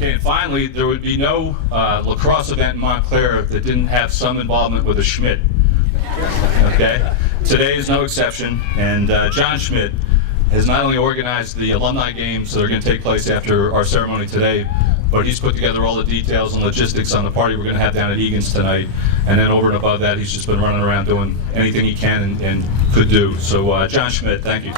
Okay, and finally, there would be no lacrosse event in Montclair that didn't have some involvement with a Schmidt. Okay, today is no exception, and John Schmidt has not only organized the alumni games that are going to take place after our ceremony today, but he's put together all the details and logistics on the party we're going to have down at Egan's tonight. And then over and above that, he's just been running around doing anything he can and could do. So John Schmidt, thank you.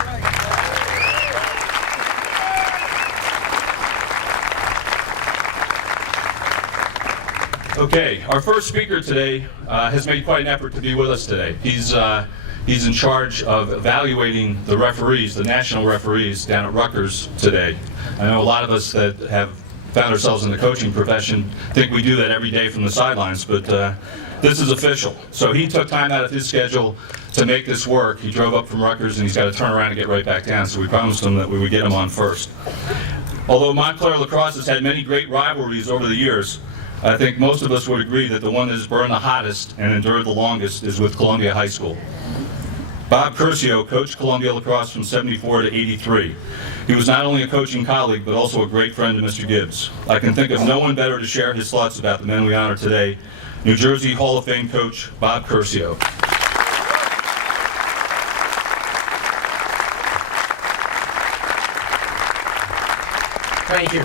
Okay, our first speaker today has made quite an effort to be with us today. He's in charge of evaluating the referees, the national referees down at Rutgers today. I know a lot of us that have found ourselves in the coaching profession think we do that every day from the sidelines, but this is official. So he took time out of his schedule to make this work. He drove up from Rutgers and he's got to turn around and get right back down, so we promised him that we would get him on first. Although Montclair lacrosse has had many great rivalries over the years, I think most of us would agree that the one that has burned the hottest and endured the longest is with Columbia High School. Bob Curcio coached Columbia lacrosse from '74 to '83. He was not only a coaching colleague, but also a great friend to Mr. Gibbs. I can think of no one better to share his thoughts about the men we honor today, New Jersey Hall of Fame coach Bob Curcio. Thank you.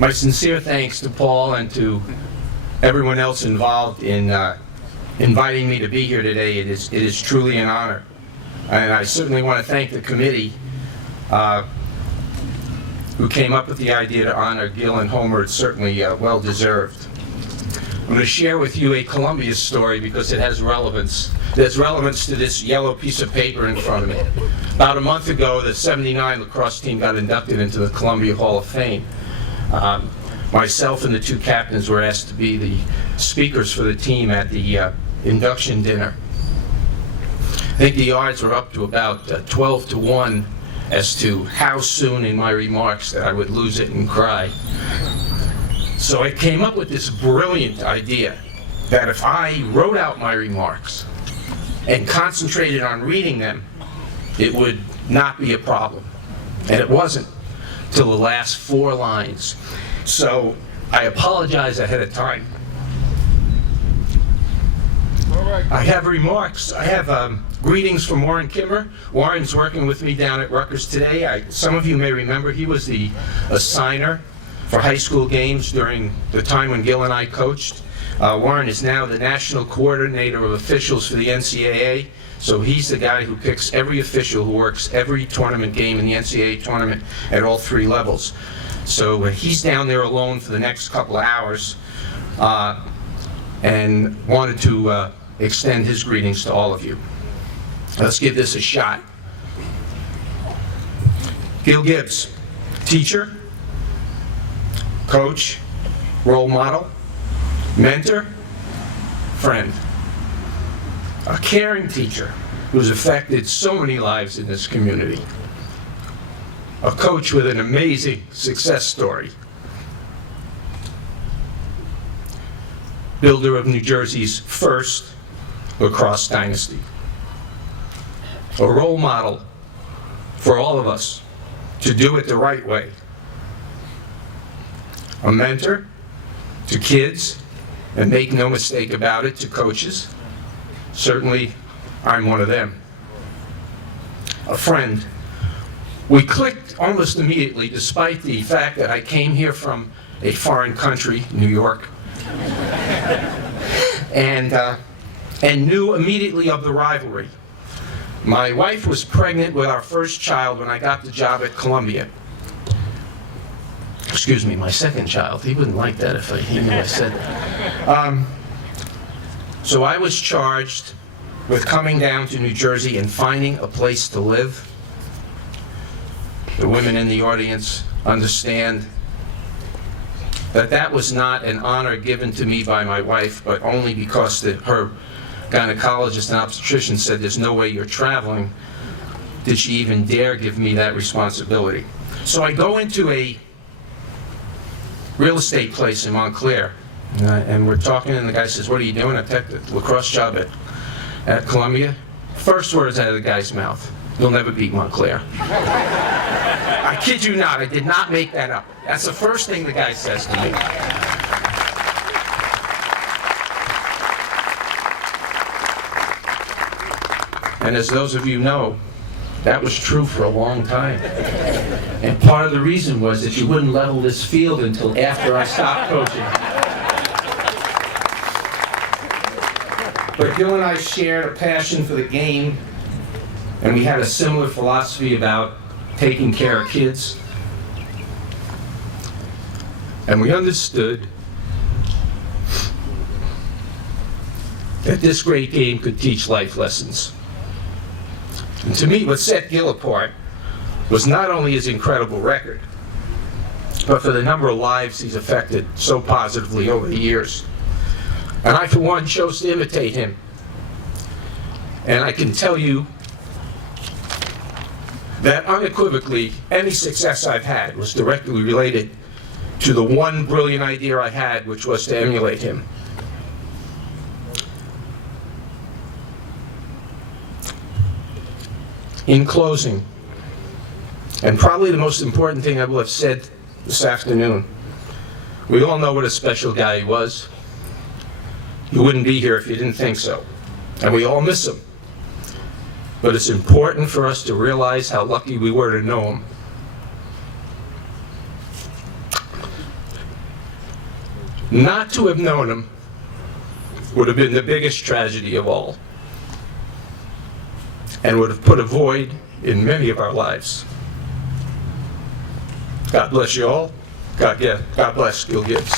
My sincere thanks to Paul and to everyone else involved in inviting me to be here today. It is truly an honor. And I certainly want to thank the committee who came up with the idea to honor Gil and Homer. It's certainly well deserved. I'm going to share with you a Columbia story because it has relevance. There's relevance to this yellow piece of paper in front of me. About a month ago, the '79 lacrosse team got inducted into the Columbia Hall of Fame. Myself and the two captains were asked to be the speakers for the team at the induction dinner. I think the odds were up to about 12-1 as to how soon in my remarks that I would lose it and cry. So I came up with this brilliant idea that if I wrote out my remarks and concentrated on reading them, it would not be a problem. And it wasn't till the last 4 lines. So I apologize ahead of time. I have remarks. I have greetings from Warren Kimmer. Warren's working with me down at Rutgers today. Some of you may remember he was the assigner for high school games during the time when Gil and I coached. Warren is now the national coordinator of officials for the NCAA. So he's the guy who picks every official who works every tournament game in the NCAA tournament at all 3 levels. So he's down there alone for the next couple of hours and wanted to extend his greetings to all of you. Let's give this a shot. Gil Gibbs, teacher, coach, role model, mentor, friend. A caring teacher who's affected so many lives in this community. A coach with an amazing success story. Builder of New Jersey's first lacrosse dynasty. A role model for all of us to do it the right way. A mentor to kids, and make no mistake about it, to coaches. Certainly, I'm one of them. A friend. We clicked almost immediately, despite the fact that I came here from a foreign country, New York, and knew immediately of the rivalry. My wife was pregnant with our first child when I got the job at Columbia. Excuse me, my second child. He wouldn't like that if he knew I said that. So I was charged with coming down to New Jersey and finding a place to live. The women in the audience understand that that was not an honor given to me by my wife, but only because her gynecologist and obstetrician said, there's no way you're traveling. Did she even dare give me that responsibility? So I go into a real estate place in Montclair, and we're talking, and the guy says, what are you doing? I took the lacrosse job at Columbia. First words out of the guy's mouth, You'll never beat Montclair. I kid you not, I did not make that up. That's the first thing the guy says to me. And as those of you know, that was true for a long time. And part of the reason was that you wouldn't level this field until after I stopped coaching. But Gil and I shared a passion for the game, and we had a similar philosophy about taking care of kids. And we understood that this great game could teach life lessons. And to me, what set Gil apart was not only his incredible record, but for the number of lives he's affected so positively over the years. And I, for one, chose to imitate him. And I can tell you that unequivocally, any success I've had was directly related to the one brilliant idea I had, which was to emulate him. In closing, and probably the most important thing I will have said this afternoon, we all know what a special guy he was. You wouldn't be here if you didn't think so. And we all miss him. But it's important for us to realize how lucky we were to know him. Not to have known him would have been the biggest tragedy of all, and would have put a void in many of our lives. God bless you all. God bless Gil Gibbs.